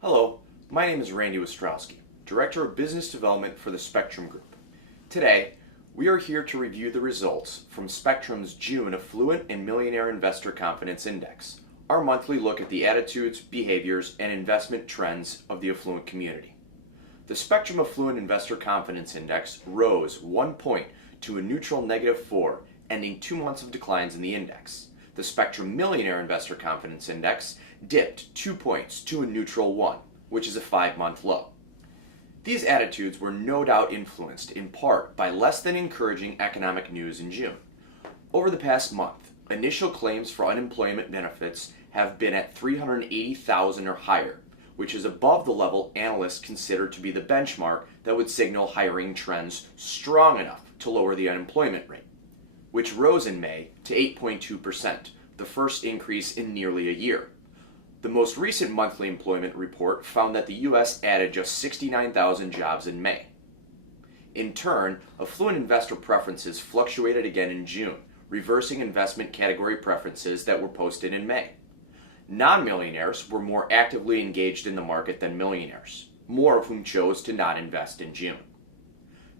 Hello, my name is Randy Wostratzky, Director of Business Development for the Spectrem Group. Today, we are here to review the results from Spectrem's June Affluent and Millionaire Investor Confidence Index, our monthly look at the attitudes, behaviors, and investment trends of the affluent community. The Spectrem Affluent Investor Confidence Index rose 1 point to a neutral -4, ending 2 months of declines in the index. The Spectrem Millionaire Investor Confidence Index dipped 2 points to a neutral 1, which is a 5-month low. These attitudes were no doubt influenced in part by less than encouraging economic news in June. Over the past month, initial claims for unemployment benefits have been at 380,000 or higher, which is above the level analysts consider to be the benchmark that would signal hiring trends strong enough to lower the unemployment rate, which rose in May to 8.2%, the first increase in nearly a year. The most recent monthly employment report found that the U.S. added just 69,000 jobs in May. In turn, affluent investor preferences fluctuated again in June, reversing investment category preferences that were posted in May. Non-millionaires were more actively engaged in the market than millionaires, more of whom chose to not invest in June.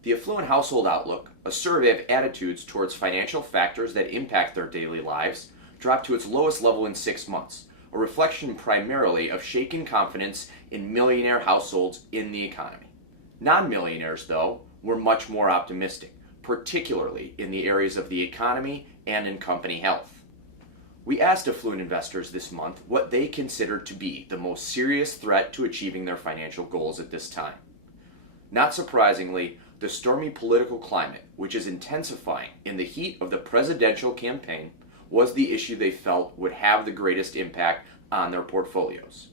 The Affluent Household Outlook, a survey of attitudes towards financial factors that impact their daily lives, dropped to its lowest level in 6 months, a reflection primarily of shaken confidence in millionaire households in the economy. Non-millionaires, though, were much more optimistic, particularly in the areas of the economy and in company health. We asked affluent investors this month what they considered to be the most serious threat to achieving their financial goals at this time. Not surprisingly, the stormy political climate, which is intensifying in the heat of the presidential campaign, was the issue they felt would have the greatest impact on their portfolios.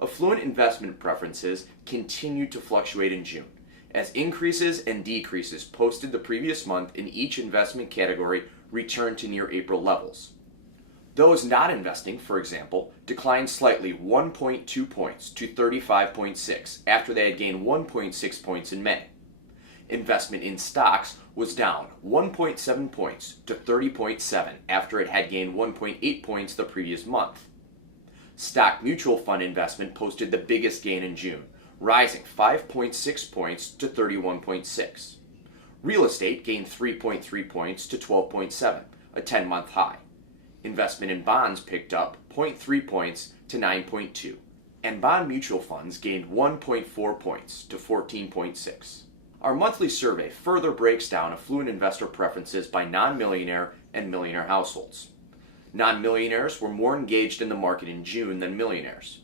Affluent investment preferences continued to fluctuate in June, as increases and decreases posted the previous month in each investment category returned to near April levels. Those not investing, for example, declined slightly 1.2 points to 35.6 after they had gained 1.6 points in May. Investment in stocks was down 1.7 points to 30.7 after it had gained 1.8 points the previous month. Stock mutual fund investment posted the biggest gain in June, rising 5.6 points to 31.6. Real estate gained 3.3 points to 12.7, a 10-month high. Investment in bonds picked up 0.3 points to 9.2, and bond mutual funds gained 1.4 points to 14.6. Our monthly survey further breaks down affluent investor preferences by non-millionaire and millionaire households. Non-millionaires were more engaged in the market in June than millionaires.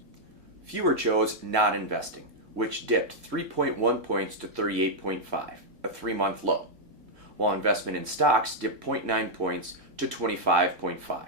Fewer chose not investing, which dipped 3.1 points to 38.5, a 3-month low, while investment in stocks dipped 0.9 points to 25.5.